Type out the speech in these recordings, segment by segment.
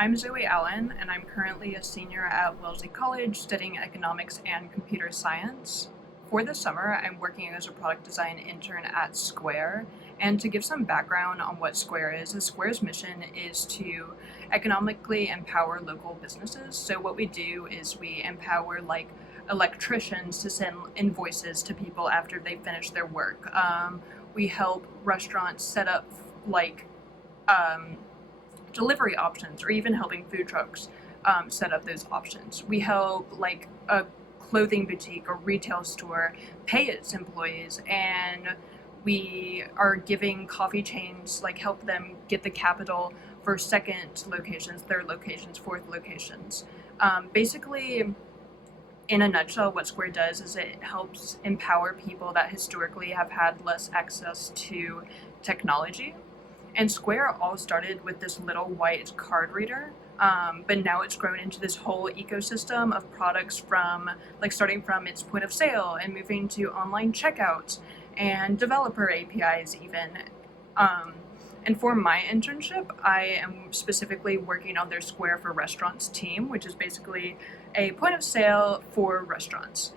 I'm Zoe Allen, and I'm currently a senior at Wellesley College studying economics and computer science. For the summer, I'm working as a product design intern at Square. And to give some background on what Square is, Square's mission is to economically empower local businesses. So what we do is we empower electricians to send invoices to people after they finish their work. We help restaurants set up um, delivery options, or even helping food trucks set up those options. We help a clothing boutique or retail store pay its employees, and we are giving coffee chains help them get the capital for second locations, third locations, fourth locations. Basically, in a nutshell, what Square does is it helps empower people that historically have had less access to technology. And Square all started with this little white card reader, but now it's grown into this whole ecosystem of products starting from its point of sale and moving to online checkouts and developer APIs even. And for my internship, I am specifically working on their Square for Restaurants team, which is basically a point of sale for restaurants.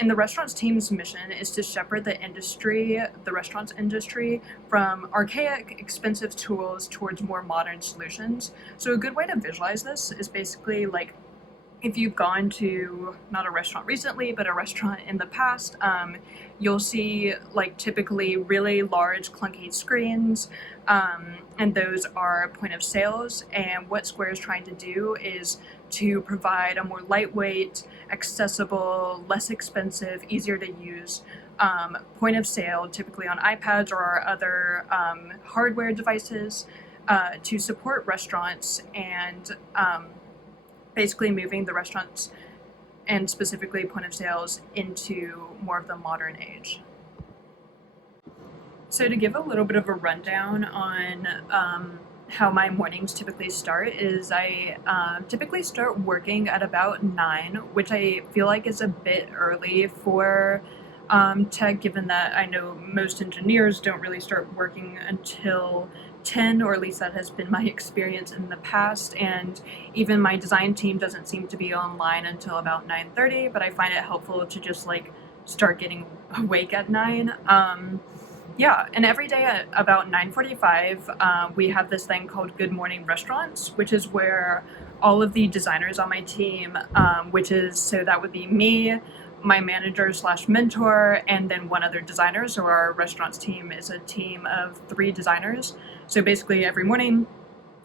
And the restaurants team's mission is to shepherd the restaurants industry, from archaic, expensive tools towards more modern solutions. So a good way to visualize this is basically if you've gone to not a restaurant recently, but a restaurant in the past, you'll see typically really large, clunky screens, and those are point of sales. And what Square is trying to do is to provide a more lightweight, accessible, less expensive, easier to use point of sale, typically on iPads or other hardware devices, to support restaurants and basically moving the restaurants and specifically point of sales into more of the modern age. So to give a little bit of a rundown on how my mornings typically start is I typically start working at about 9, which I feel like is a bit early for tech, given that I know most engineers don't really start working until 10, or at least that has been my experience in the past, and even my design team doesn't seem to be online until about 9:30, but I find it helpful to just start getting awake at 9. Yeah, and every day at about 9:45, we have this thing called Good Morning Restaurants, which is where all of the designers on my team, so that would be me, my manager / mentor, and then one other designer. So our restaurants team is a team of 3 designers. So basically every morning,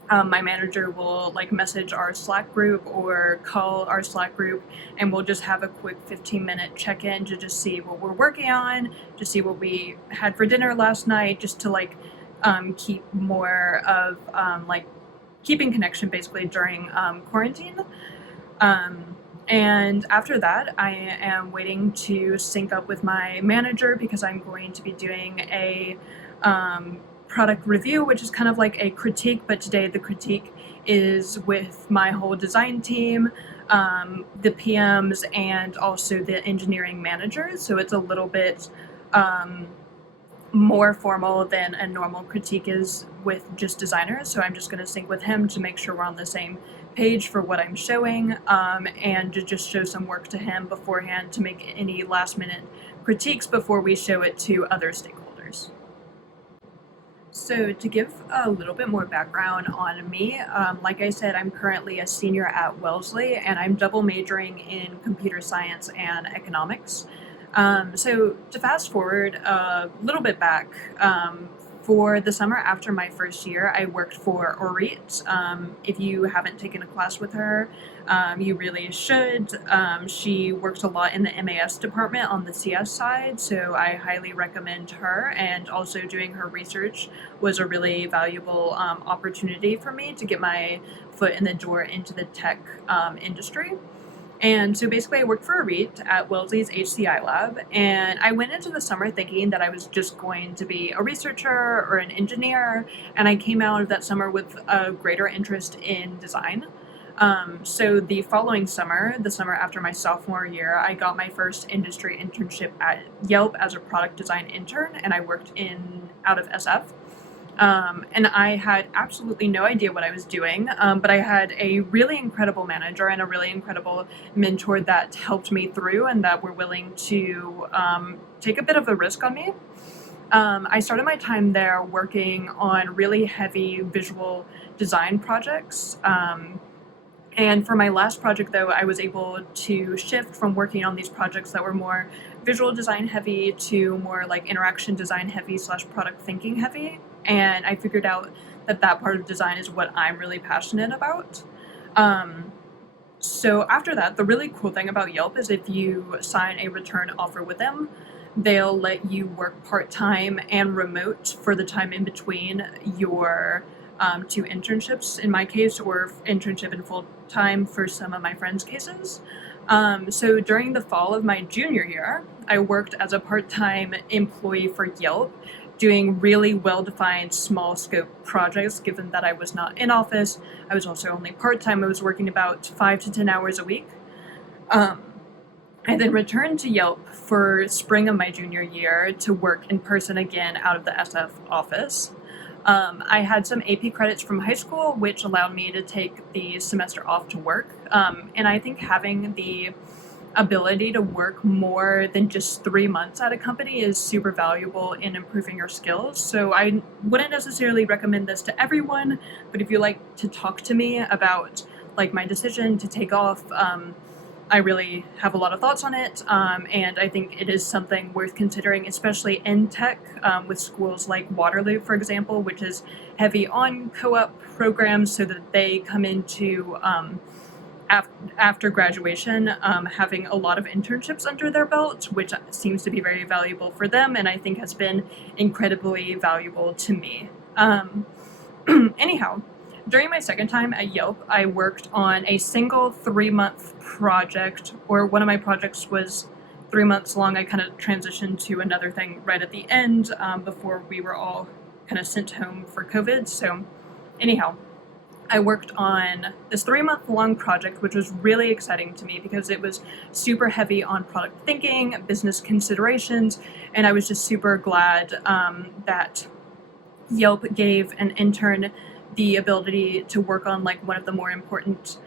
my manager will message our Slack group or call our Slack group, and we'll just have a quick 15-minute check-in to just see what we're working on, to see what we had for dinner last night, just to keep more of keeping connection basically during quarantine. And after that, I am waiting to sync up with my manager because I'm going to be doing a product review, which is kind of like a critique, but today the critique is with my whole design team, the PMs, and also the engineering managers. So it's a little bit more formal than a normal critique is with just designers. So I'm just going to sync with him to make sure we're on the same page for what I'm showing, and to just show some work to him beforehand to make any last minute critiques before we show it to other stakeholders. So to give a little bit more background on me, like I said, I'm currently a senior at Wellesley, and I'm double majoring in computer science and economics. So to fast forward a little bit back, for the summer after my first year, I worked for Orit. If you haven't taken a class with her, you really should. She works a lot in the MAS department on the CS side, so I highly recommend her. And also doing her research was a really valuable opportunity for me to get my foot in the door into the tech industry. And so basically I worked for Orit at Wellesley's HCI lab, and I went into the summer thinking that I was just going to be a researcher or an engineer, and I came out of that summer with a greater interest in design. So the following summer, the summer after my sophomore year, I got my first industry internship at Yelp as a product design intern, and I worked out of SF. And I had absolutely no idea what I was doing, but I had a really incredible manager and a really incredible mentor that helped me through and that were willing to take a bit of a risk on me. I started my time there working on really heavy visual design projects. And for my last project, though, I was able to shift from working on these projects that were more visual design heavy to more like interaction design heavy / product thinking heavy. And I figured out that that part of design is what I'm really passionate about. So after that, the really cool thing about Yelp is if you sign a return offer with them, they'll let you work part-time and remote for the time in between your two internships in my case, or internship and full-time for some of my friends' cases. So during the fall of my junior year, I worked as a part-time employee for Yelp, doing really well-defined small scope projects. Given that I was not in office, I was also only part-time. I was working about 5 to 10 hours a week. I then returned to Yelp for spring of my junior year to work in person again out of the SF office. I had some AP credits from high school, which allowed me to take the semester off to work. And I think having the ability to work more than just 3 months at a company is super valuable in improving your skills. So I wouldn't necessarily recommend this to everyone, but if you like to talk to me about like my decision to take off, I really have a lot of thoughts on it, and I think it is something worth considering, especially in tech, with schools like Waterloo, for example, which is heavy on co-op programs so that they come into after graduation having a lot of internships under their belt, which seems to be very valuable for them and I think has been incredibly valuable to me. Anyhow, during my second time at Yelp, I worked on a single 3-month project, or one of my projects was 3 months long. I kind of transitioned to another thing right at the end before we were all kind of sent home for COVID. So anyhow, I worked on this 3-month long project, which was really exciting to me because it was super heavy on product thinking, business considerations, and I was just super glad that Yelp gave an intern the ability to work on like one of the more important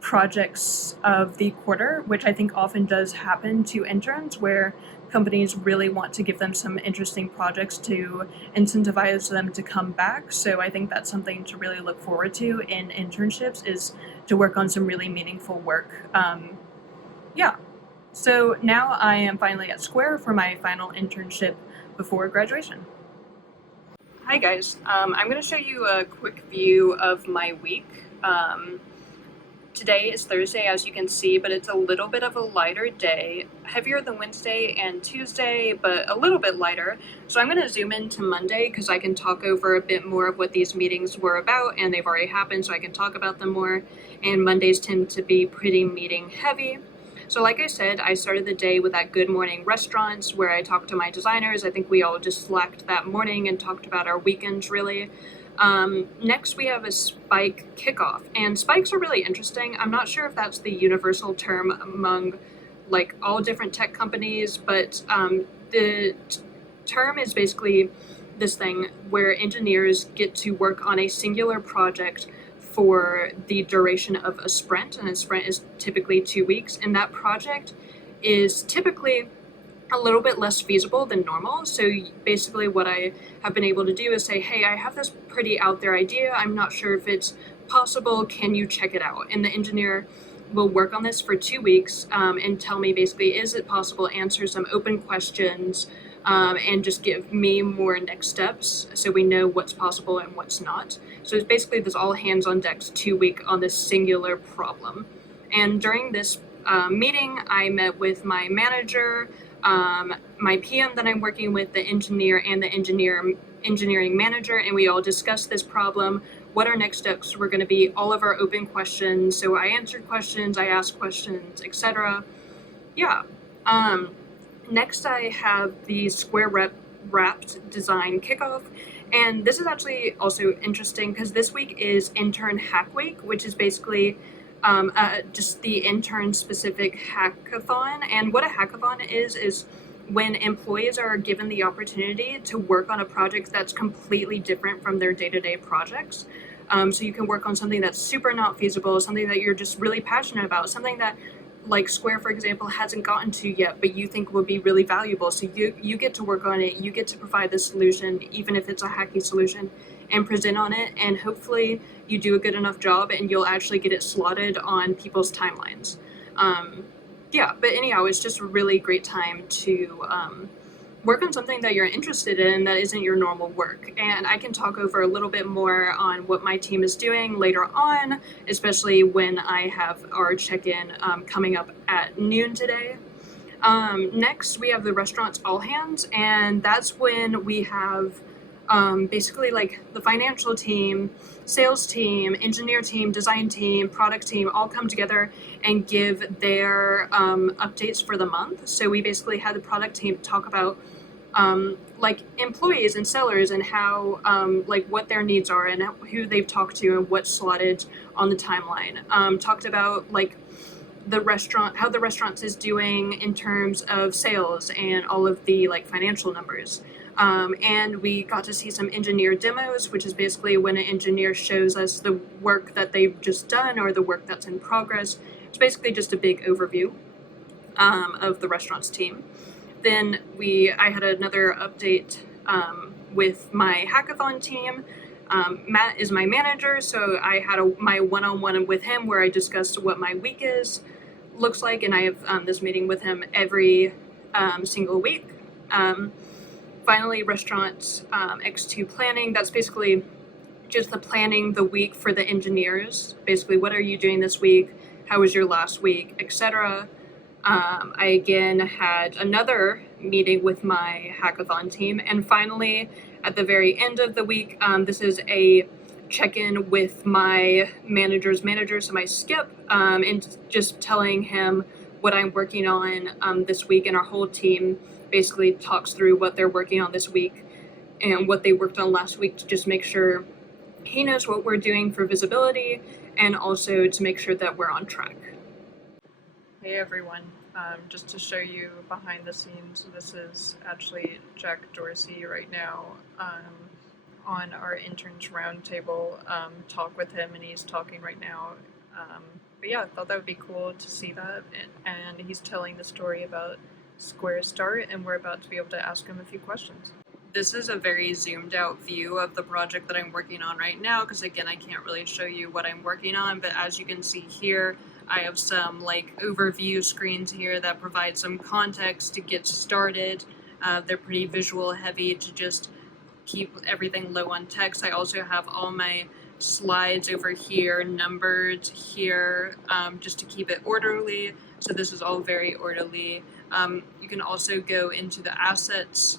projects of the quarter, which I think often does happen to interns, where companies really want to give them some interesting projects to incentivize them to come back. So I think that's something to really look forward to in internships, is to work on some really meaningful work. Yeah. So now I am finally at Square for my final internship before graduation. Hi guys, I'm going to show you a quick view of my week. Today is Thursday, as you can see, but it's a little bit of a lighter day, heavier than Wednesday and Tuesday, but a little bit lighter. So I'm going to zoom into Monday because I can talk over a bit more of what these meetings were about, and they've already happened, so I can talk about them more. And Mondays tend to be pretty meeting heavy. So like I said, I started the day with that Good Morning Restaurants where I talked to my designers. I think we all just slacked that morning and talked about our weekends really. Next we have a Spike Kickoff, and spikes are really interesting. I'm not sure if that's the universal term among like all different tech companies, but the term is basically this thing where engineers get to work on a singular project for the duration of a sprint, and a sprint is typically 2 weeks, and that project is typically a little bit less feasible than normal. So basically what I have been able to do is say, hey, I have this pretty out there idea, I'm not sure if it's possible, can you check it out? And the engineer will work on this for 2 weeks and tell me basically, is it possible, answer some open questions, and just give me more next steps so we know what's possible and what's not. So it's basically this all hands on decks 2 week on this singular problem. And during this meeting, I met with my manager, my PM that I'm working with, the engineer, and the engineering manager, and we all discussed this problem, what our next steps were going to be, all of our open questions. So I answered questions, I asked questions, etc. Yeah. Next, I have the Square Wrapped Design Kickoff, and this is actually also interesting because this week is Intern Hack Week, which is basically just the intern-specific hackathon. And what a hackathon is when employees are given the opportunity to work on a project that's completely different from their day-to-day projects. So you can work on something that's super not feasible, something that you're just really passionate about, something that like Square, for example, hasn't gotten to yet, but you think would be really valuable. So you get to work on it, you get to provide the solution, even if it's a hacky solution, and present on it, and hopefully you do a good enough job and you'll actually get it slotted on people's timelines. Yeah, but anyhow, it's just a really great time to work on something that you're interested in that isn't your normal work. And I can talk over a little bit more on what my team is doing later on, especially when I have our check-in coming up at noon today. Next, we have the restaurant's all hands, and that's when we have basically like the financial team, sales team, engineer team, design team, product team all come together and give their updates for the month. So we basically had the product team talk about like employees and sellers and how like what their needs are and who they've talked to and what's slotted on the timeline. Talked about like the restaurant, how the restaurant is doing in terms of sales and all of the like financial numbers. And we got to see some engineer demos, which is basically when an engineer shows us the work that they've just done or the work that's in progress. It's basically just a big overview of the restaurant's team. Then I had another update with my hackathon team. Matt is my manager, so I had my one-on-one with him where I discussed what my week looks like, and I have this meeting with him every single week. Finally, restaurant X2 planning. That's basically just the planning the week for the engineers. Basically, what are you doing this week? How was your last week, etc. I again had another meeting with my hackathon team. And finally, at the very end of the week, this is a check-in with my manager's manager, so my Skip, and just telling him what I'm working on this week, and our whole team basically talks through what they're working on this week and what they worked on last week to just make sure he knows what we're doing for visibility and also to make sure that we're on track. Hey everyone, just to show you behind the scenes, this is actually Jack Dorsey right now on our interns roundtable talk with him, and he's talking right now. But yeah, I thought that would be cool to see that, and he's telling the story about Square Start, and we're about to be able to ask him a few questions. This is a very zoomed out view of the project that I'm working on right now, because again, I can't really show you what I'm working on, but as you can see here, I have some like overview screens here that provide some context to get started. They're pretty visual heavy to just keep everything low on text. I also have all my slides over here, numbered here, just to keep it orderly. So this is all very orderly. You can also go into the assets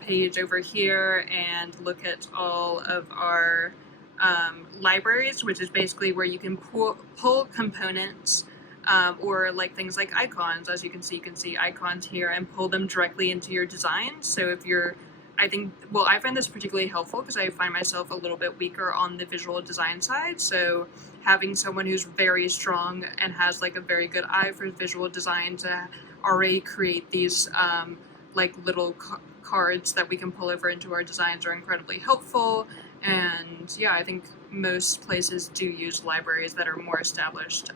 page over here and look at all of our libraries, which is basically where you can pull components or like things like icons. As you can see icons here and pull them directly into your design. So if you're, I find this particularly helpful because I find myself a little bit weaker on the visual design side. So having someone who's very strong and has like a very good eye for visual design to already create these like little cards that we can pull over into our designs are incredibly helpful. And yeah, I think most places do use libraries that are more established